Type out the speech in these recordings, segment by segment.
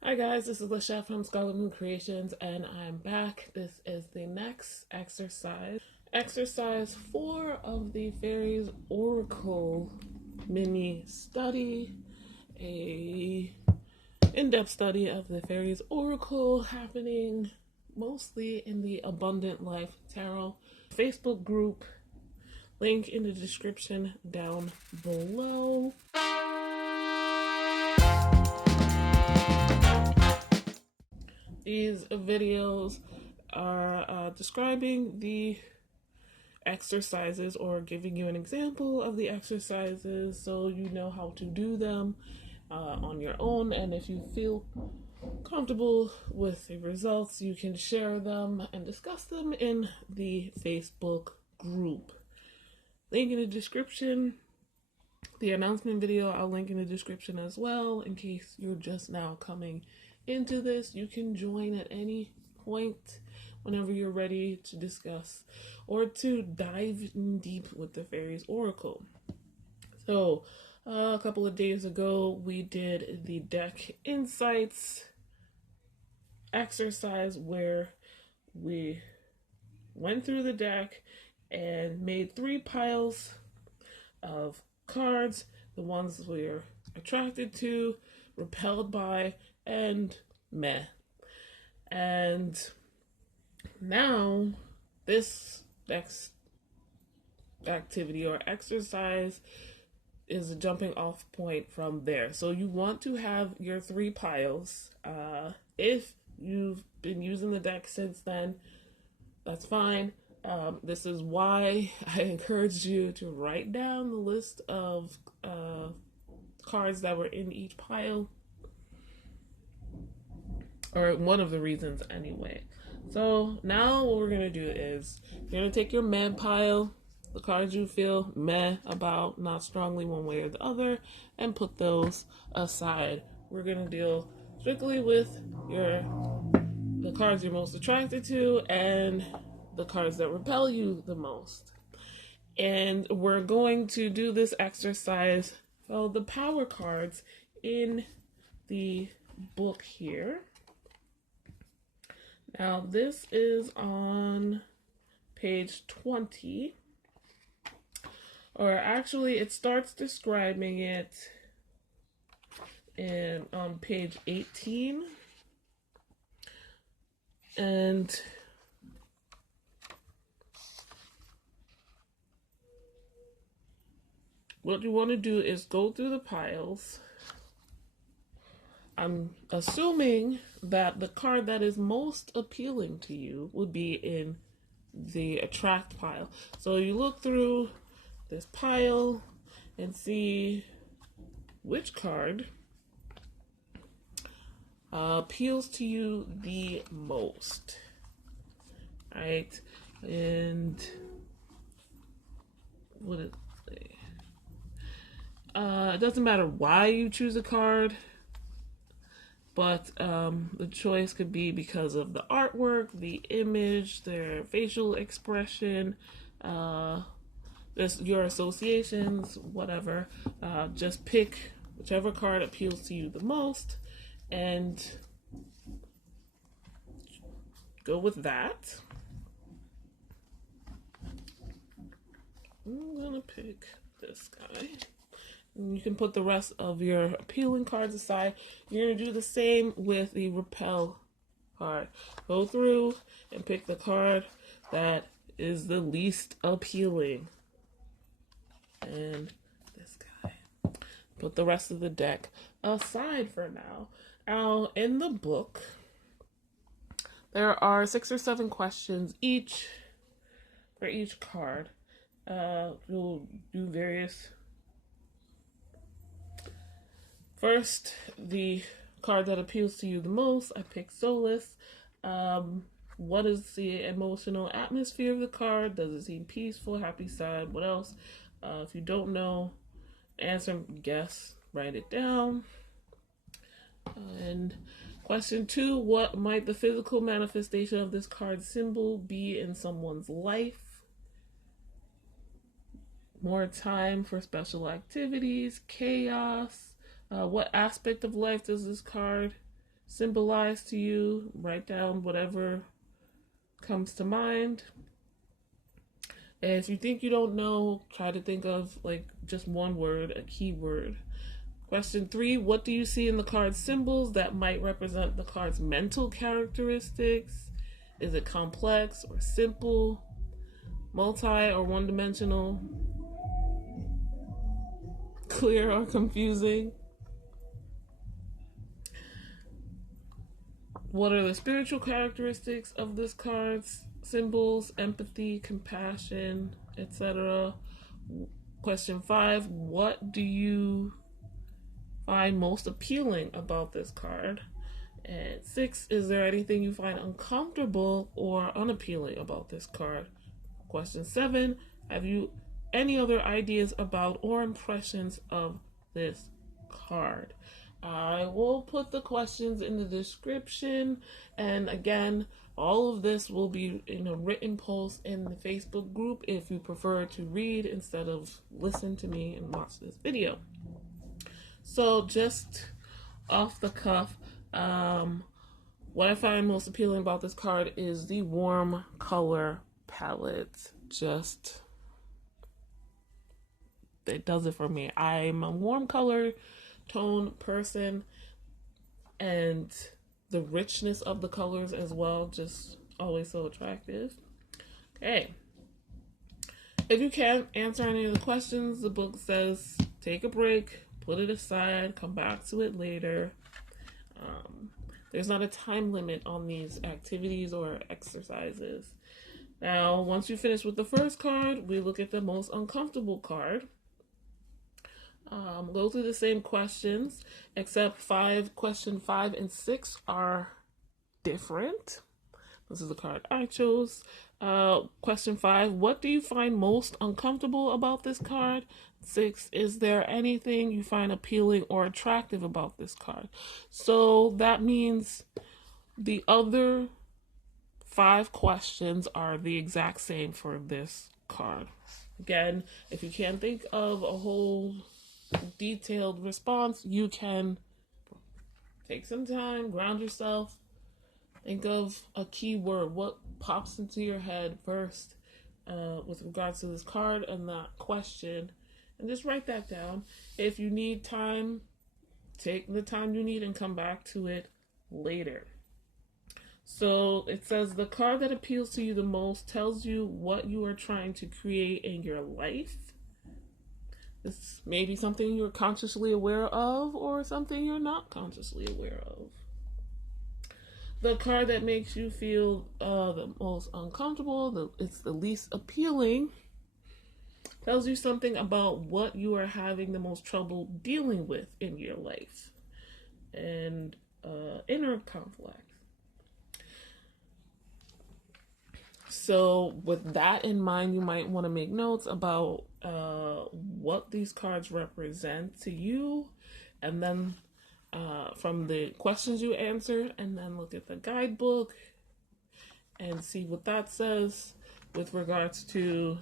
Hi guys, this is Lashette from Scarlet Moon Creations, and I'm back. This is the next exercise. Exercise 4 of the Faeries Oracle mini study. A in-depth study of the Faeries Oracle happening mostly in the Abundant Life Tarot Facebook group. Link in the description down below. These videos are describing the exercises or giving you an example of the exercises so you know how to do them on your own, and if you feel comfortable with the results, you can share them and discuss them in the Facebook group. Link in the description. The announcement video I'll link in the description as well, in case you're just now coming into this. You can join at any point whenever you're ready to discuss or to dive in deep with the Faeries Oracle. So a couple of days ago we did the deck insights exercise where we went through the deck and made 3 piles of cards, the ones we're attracted to, repelled by, and meh. And now this next activity or exercise is a jumping off point from there. So you want to have your 3 piles. If you've been using the deck since then, that's fine. This is why I encouraged you to write down the list of cards that were in each pile, or one of the reasons anyway. So now what we're going to do is you're going to take your meh pile, the cards you feel meh about, not strongly one way or the other, and put those aside. We're going to deal strictly with the cards you're most attracted to and the cards that repel you the most. And we're going to do this exercise, well, the power cards in the book here. Now this is on page 20, or actually it starts describing it on page 18, and what you want to do is go through the piles. I'm assuming that the card that is most appealing to you would be in the attract pile. So you look through this pile and see which card appeals to you the most. Right? And what is it? It doesn't matter why you choose a card, but the choice could be because of the artwork, the image, their facial expression, your associations, whatever. Just pick whichever card appeals to you the most and go with that. I'm gonna pick this guy. You can put the rest of your appealing cards aside. You're going to do the same with the repel card. Go through and pick the card that is the least appealing. And this guy. Put the rest of the deck aside for now. Now, in the book, there are 6 or 7 questions for each card. You'll do various. First, the card that appeals to you the most. I picked Solace. What is the emotional atmosphere of the card? Does it seem peaceful, happy, sad? What else? If you don't know, answer, guess, write it down. And question 2, what might the physical manifestation of this card symbol be in someone's life? More time for special activities, chaos. What aspect of life does this card symbolize to you. Write down whatever comes to mind. And if you think you don't know, try to think of like just one word, a keyword. Question 3, what do you see in the card's symbols that might represent the card's mental characteristics? Is it complex or simple, multi or one-dimensional, clear or confusing? What are the spiritual characteristics of this card's symbols? Empathy, compassion, etc. Question 5, what do you find most appealing about this card? And 6, is there anything you find uncomfortable or unappealing about this card? Question 7, have you any other ideas about or impressions of this card? I will put the questions in the description, and again, all of this will be in a written post in the Facebook group if you prefer to read instead of listen to me and watch this video. So just off the cuff, what I find most appealing about this card is the warm color palette. Just, it does it for me. I'm a warm color tone person, and the richness of the colors as well, just always so attractive. Okay. If you can't answer any of the questions, the book says take a break, put it aside, come back to it later. There's not a time limit on these activities or exercises. Now, once you finish with the first card, we look at the most uncomfortable card. Go through the same questions, except question 5 and 6 are different. This is the card I chose. Question 5, what do you find most uncomfortable about this card? 6, is there anything you find appealing or attractive about this card? So that means the other 5 questions are the exact same for this card. Again, if you can't think of a whole detailed response, you can take some time, ground yourself, think of a key word, what pops into your head first with regards to this card and that question, and just write that down. If you need time, take the time you need and come back to it later. So it says the card that appeals to you the most tells you what you are trying to create in your life. This may be something you're consciously aware of or something you're not consciously aware of. The card that makes you feel the most uncomfortable, it's the least appealing, tells you something about what you are having the most trouble dealing with in your life and inner conflict. So with that in mind, you might want to make notes about what these cards represent to you, and then from the questions you answer, and then look at the guidebook and see what that says with regards to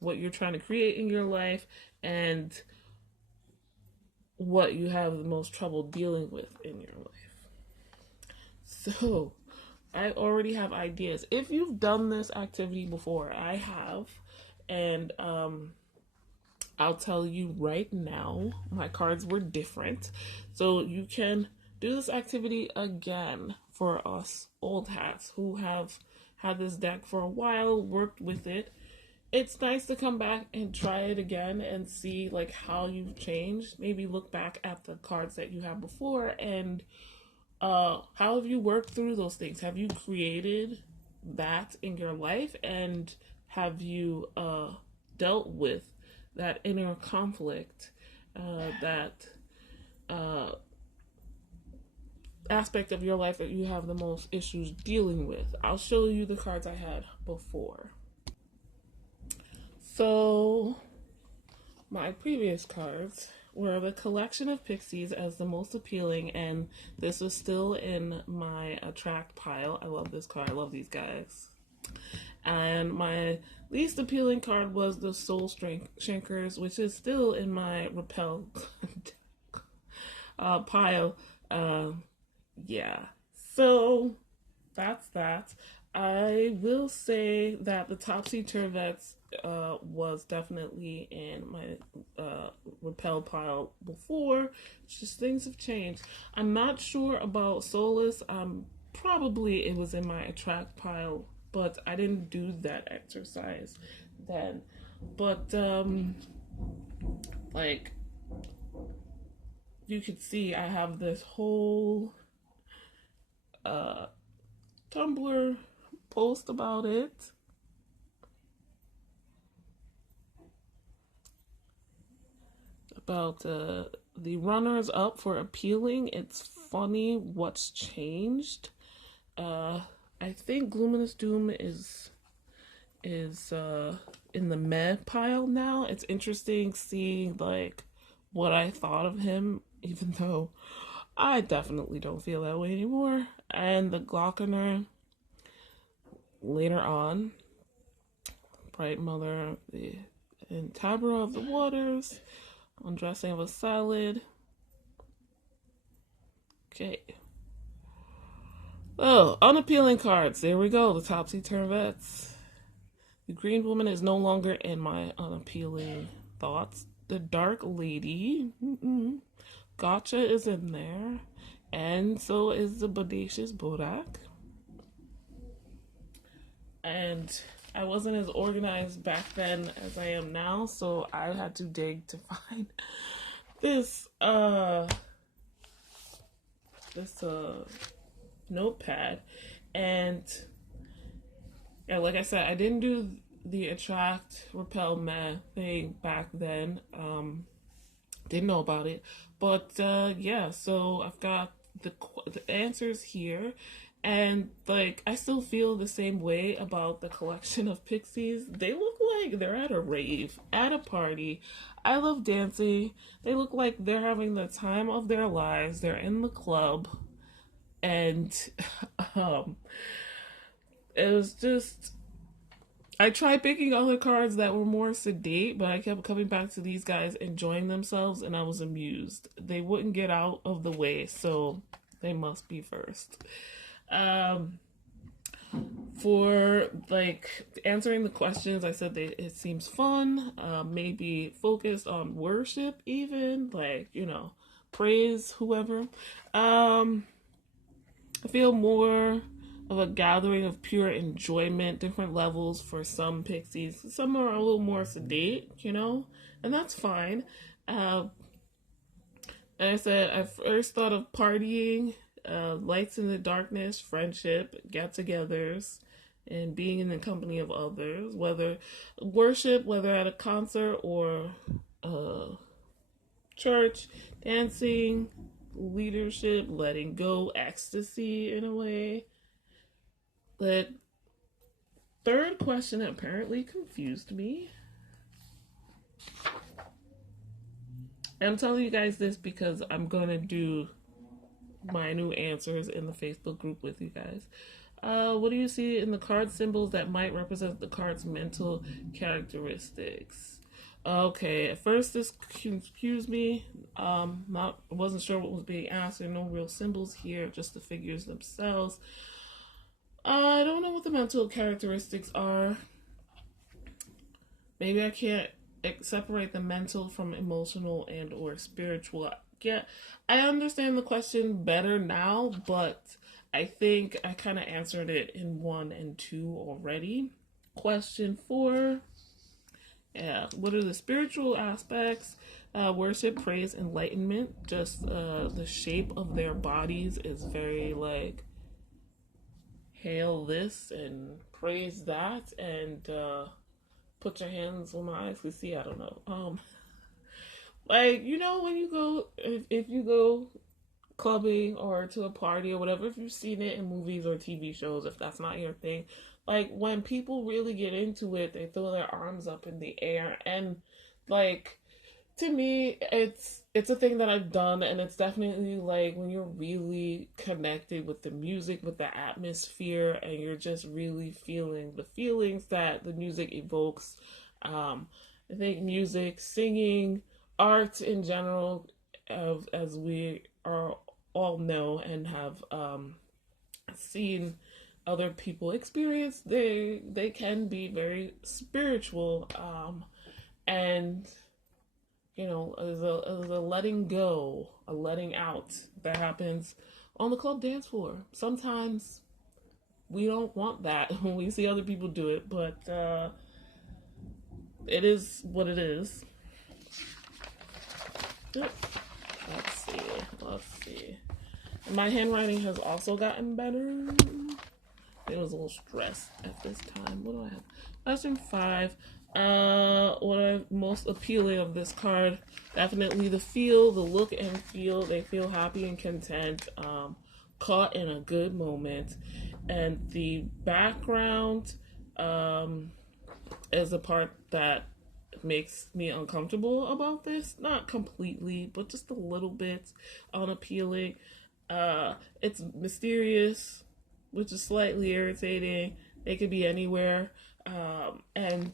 what you're trying to create in your life and what you have the most trouble dealing with in your life. So I already have ideas. If you've done this activity before, I have, and I'll tell you right now, my cards were different. So you can do this activity again for us old hats who have had this deck for a while, worked with it. It's nice to come back and try it again and see like how you've changed. Maybe look back at the cards that you had before and how have you worked through those things? Have you created that in your life, and have you dealt with that inner conflict, that aspect of your life that you have the most issues dealing with? I'll show you the cards I had before. So my previous cards were the collection of pixies as the most appealing, and this was still in my attract pile. I love this card. I love these guys. And my least appealing card was the Soul Shankers, which is still in my repel deck. pile. Yeah. So that's that. I will say that the Topsy Turvets was definitely in my repel pile before. It's just things have changed. I'm not sure about Solace. Probably it was in my attract pile, but I didn't do that exercise then. But like you could see, I have this whole Tumblr post about it. About the runners up for appealing. It's funny what's changed. I think Luminous Doom is in the meh pile now. It's interesting seeing like what I thought of him, even though I definitely don't feel that way anymore. And the Glockener later on, Bright Mother, the and Tabra of the Waters, Undressing of a Salad. Okay. Oh, unappealing cards. There we go. The Topsy Turvets. The Green Woman is no longer in my unappealing thoughts. The Dark Lady. Gotcha is in there. And so is the Bodacious Bodak. And I wasn't as organized back then as I am now, so I had to dig to find this notepad. And yeah, like I said, I didn't do the attract, repel, meh thing back then. Didn't know about it, but yeah. So I've got the answers here, and like I still feel the same way about the collection of pixies. They look like they're at a rave, at a party. I love dancing. They look like they're having the time of their lives. They're in the club, and it was just. I tried picking other cards that were more sedate, but I kept coming back to these guys enjoying themselves, and I was amused. They wouldn't get out of the way, so they must be first. For like answering the questions, I said it seems fun, maybe focused on worship, even like praise whoever. I feel more of a gathering of pure enjoyment, different levels for some pixies. Some are a little more sedate, and that's fine. Like I said, I first thought of partying, lights in the darkness, friendship, get-togethers, and being in the company of others, whether worship, whether at a concert or church, dancing, leadership, letting go, ecstasy in a way. The third question apparently confused me. I'm telling you guys this because I'm going to do my new answers in the Facebook group with you guys. What do you see in the card symbols that might represent the card's mental characteristics? Okay, at first this confused me. Wasn't sure what was being asked. There are no real symbols here, just the figures themselves. I don't know what the mental characteristics are. Maybe I can't separate the mental from emotional and or spiritual. Yeah, I understand the question better now, but I think I kind of answered it in 1 and 2 already. Question 4. Yeah, what are the spiritual aspects? Worship, praise, enlightenment. Just the shape of their bodies is very like hail this and praise that and put your hands on my eyes to see. I don't know. Like when you go, if you go clubbing or to a party or whatever, if you've seen it in movies or TV shows, if that's not your thing, like when people really get into it, they throw their arms up in the air, and like to me, it's a thing that I've done, and it's definitely like when you're really connected with the music, with the atmosphere, and you're just really feeling the feelings that the music evokes. I think music, singing, art in general, as we are all know and have seen other people experience, they can be very spiritual, and you know, there's a letting go, a letting out that happens on the club dance floor. Sometimes we don't want that when we see other people do it, but it is what it is. Let's see. Let's see. My handwriting has also gotten better. It was a little stressed at this time. What do I have? Lesson 5. What I most appealing of this card? Definitely the feel, the look and feel. They feel happy and content, caught in a good moment. And the background is the part that makes me uncomfortable about this. Not completely, but just a little bit unappealing. It's mysterious, which is slightly irritating. They could be anywhere. And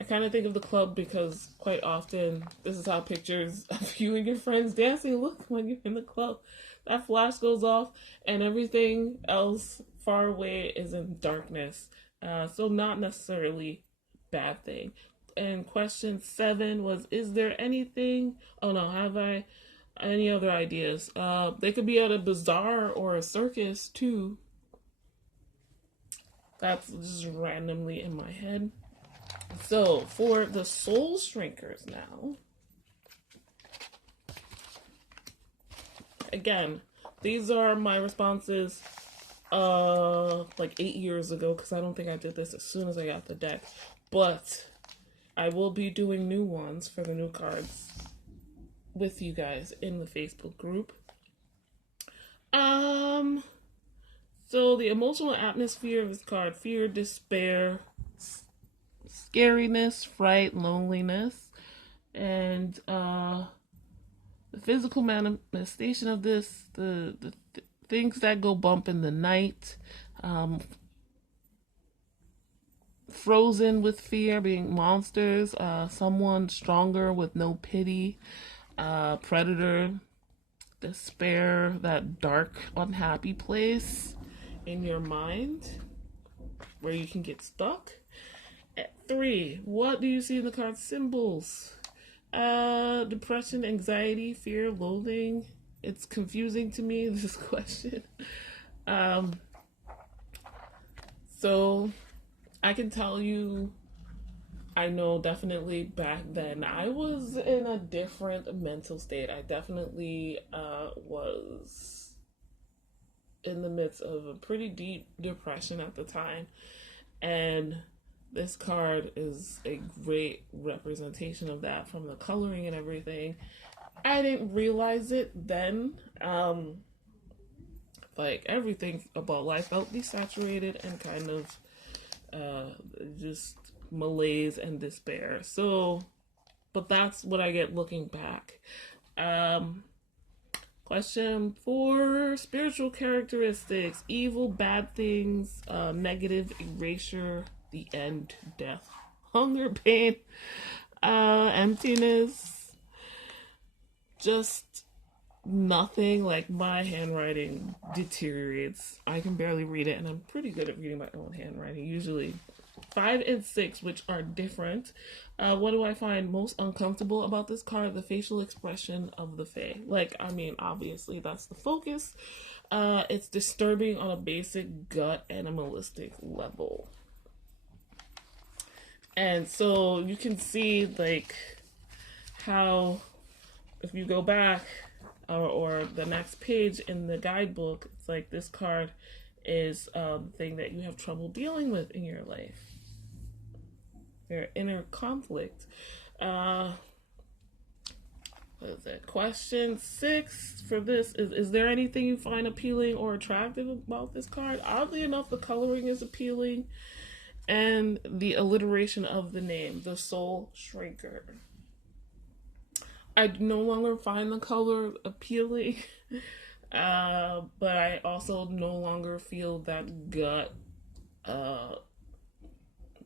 I kind of think of the club because quite often this is how pictures of you and your friends dancing look when you're in the club. That flash goes off and everything else far away is in darkness. So not necessarily bad thing. And question 7 was, is there anything, oh no, have I any other ideas? They could be at a bazaar or a circus too. That's just randomly in my head. So for the soul shrinkers now, again, these are my responses like 8 years ago, because I don't think I did this as soon as I got the deck, but I will be doing new ones for the new cards with you guys in the Facebook group. So the emotional atmosphere of this card: fear, despair, scariness, fright, loneliness, and the physical manifestation of this, the things that go bump in the night, frozen with fear, being monsters, someone stronger with no pity, predator, despair, that dark, unhappy place in your mind where you can get stuck. At 3, what do you see in the card symbols? Depression, anxiety, fear, loathing. It's confusing to me, this question. So I can tell you, I know definitely back then I was in a different mental state. I definitely was in the midst of a pretty deep depression at the time, and this card is a great representation of that from the coloring and everything. I didn't realize it then. Like everything about life felt desaturated and kind of just malaise and despair. So, but that's what I get looking back. Question 4, spiritual characteristics: evil, bad things, negative, erasure, the end, death, hunger, pain, emptiness, just nothing. Like, my handwriting deteriorates. I can barely read it, and I'm pretty good at reading my own handwriting usually. 5 and 6, which are different. What do I find most uncomfortable about this card? The facial expression of the Fae. Like, I mean, obviously that's the focus. It's disturbing on a basic gut animalistic level. And so you can see, like, how if you go back or the next page in the guidebook, it's like this card is the thing that you have trouble dealing with in your life. Your inner conflict. What is it? Question 6 for this is there anything you find appealing or attractive about this card? Oddly enough, the coloring is appealing, and the alliteration of the name, the Soul Shrinker. I no longer find the color appealing, but I also no longer feel that gut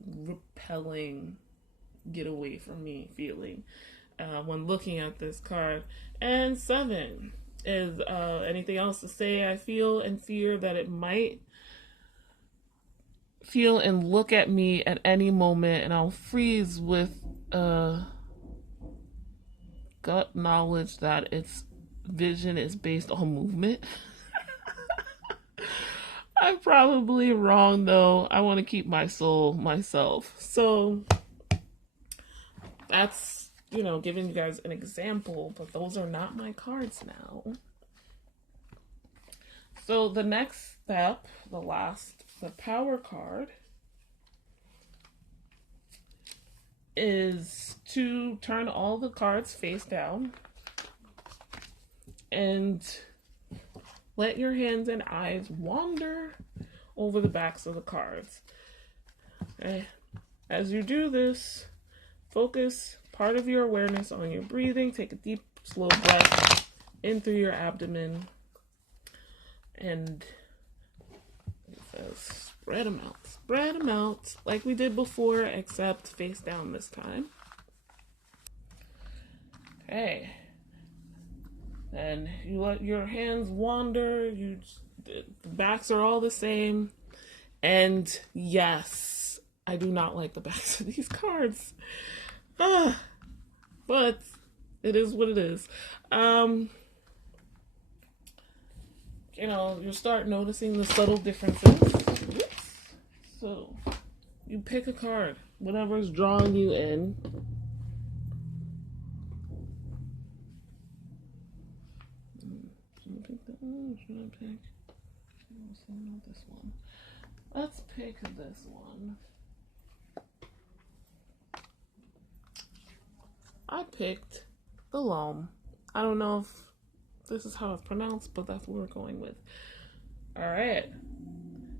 repelling, get away from me feeling when looking at this card. And 7, Is anything else to say? I feel and fear that it might feel and look at me at any moment, and I'll freeze with gut knowledge that its vision is based on movement. I'm probably wrong though. I want to keep my soul myself. So that's, giving you guys an example, but those are not my cards now. So the next step, the power card, is to turn all the cards face down and let your hands and eyes wander over the backs of the cards. Okay. As you do this, focus part of your awareness on your breathing. Take a deep, slow breath in through your abdomen. And it says spread them out. Spread them out like we did before, except face down this time. Okay. And you let your hands wander. The backs are all the same. And yes, I do not like the backs of these cards. But it is what it is. You start noticing the subtle differences. Oops. So, you pick a card, whatever's drawing you in. Should I pick that one? Should I pick? Not this one. Let's pick this one. I picked the loam. I don't know if this is how it's pronounced, but that's what we're going with. Alright.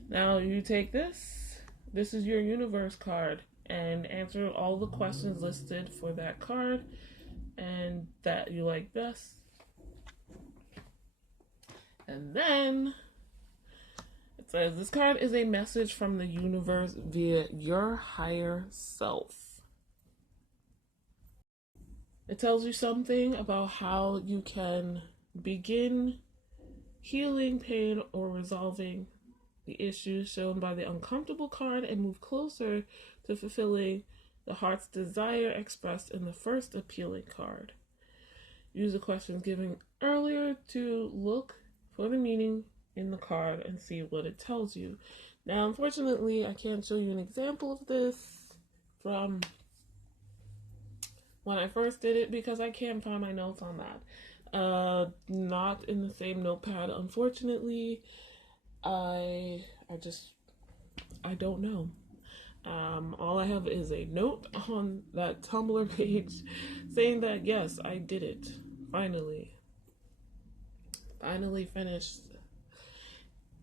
Now you take this. This is your universe card. And answer all the questions listed for that card. And that you like best. And then it says this card is a message from the universe via your higher self. It tells you something about how you can begin healing pain or resolving the issues shown by the uncomfortable card and move closer to fulfilling the heart's desire expressed in the first appealing card. Use the questions given earlier to look for the meaning in the card and see what it tells you. Now, unfortunately, I can't show you an example of this from when I first did it because I can't find my notes on that. Not in the same notepad, unfortunately. I don't know. All I have is a note on that Tumblr page saying that yes, I did it. Finally finished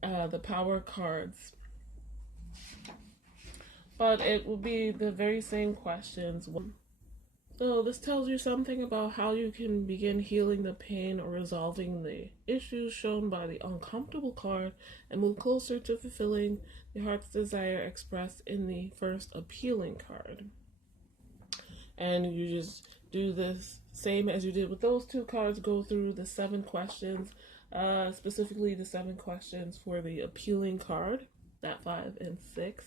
the power cards. But it will be the very same questions. So this tells you something about how you can begin healing the pain or resolving the issues shown by the uncomfortable card and move closer to fulfilling the heart's desire expressed in the first appealing card. And you just do this same as you did with those two cards, go through the 7 questions, specifically the 7 questions for the appealing card, that 5 and 6.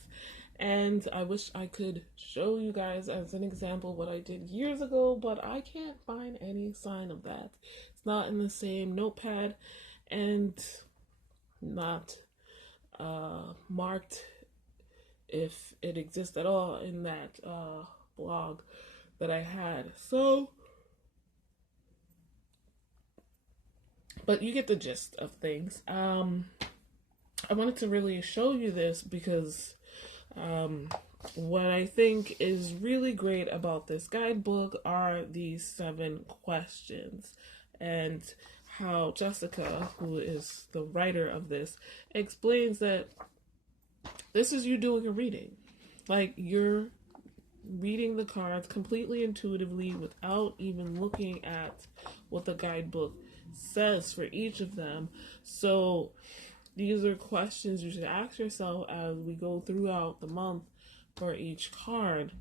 And I wish I could show you guys as an example what I did years ago, but I can't find any sign of that. It's not in the same notepad and not marked if it exists at all in that blog that I had. So, but you get the gist of things. I wanted to really show you this because what I think is really great about this guidebook are these 7 questions, and how Jessica, who is the writer of this, explains that this is you doing a reading. Like, you're reading the cards completely intuitively without even looking at what the guidebook says for each of them. So these are questions you should ask yourself as we go throughout the month for each card.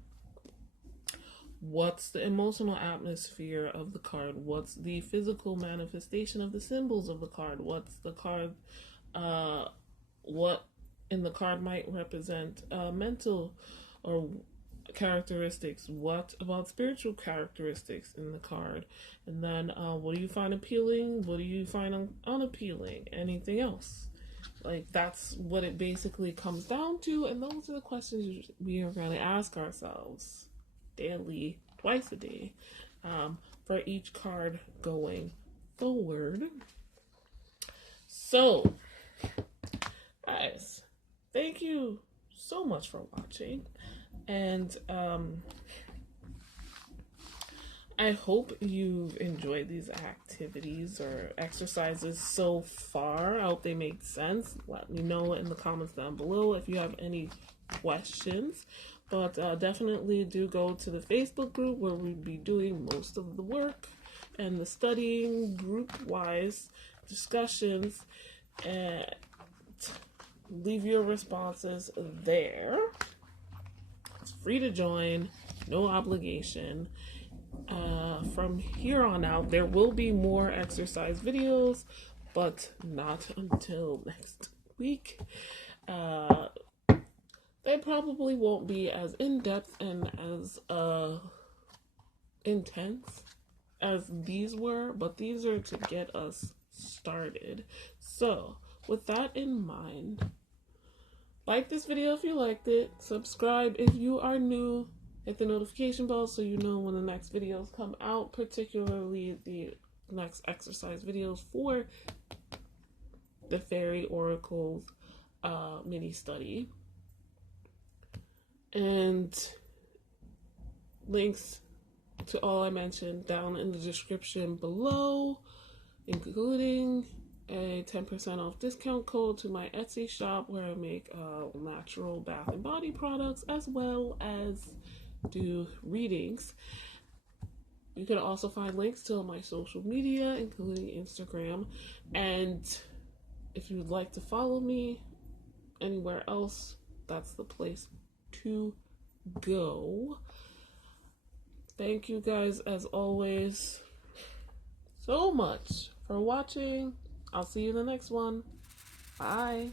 What's the emotional atmosphere of the card? What's the physical manifestation of the symbols of the card? What's the card, what in the card might represent mental or characteristics? What about spiritual characteristics in the card? And then what do you find appealing? What do you find unappealing? Anything else? Like, that's what it basically comes down to, and those are the questions we are going to ask ourselves daily, twice a day, for each card going forward. So, guys, thank you so much for watching, and I hope you've enjoyed these activities or exercises so far. I hope they made sense. Let me know in the comments down below if you have any questions. But definitely do go to the Facebook group where we'll be doing most of the work and the studying group-wise discussions. And leave your responses there. It's free to join, no obligation. From here on out, there will be more exercise videos, but not until next week. They probably won't be as in-depth and as intense as these were, but these are to get us started. So, with that in mind, like this video if you liked it, subscribe if you are new, hit the notification bell so you know when the next videos come out, particularly the next exercise videos for the Fairy Oracles mini study. And links to all I mentioned down in the description below, including a 10% off discount code to my Etsy shop where I make natural bath and body products as well as do readings. You can also find links to my social media, including Instagram. And if you'd like to follow me anywhere else, that's the place to go. Thank you guys, as always, so much for watching. I'll see you in the next one. Bye.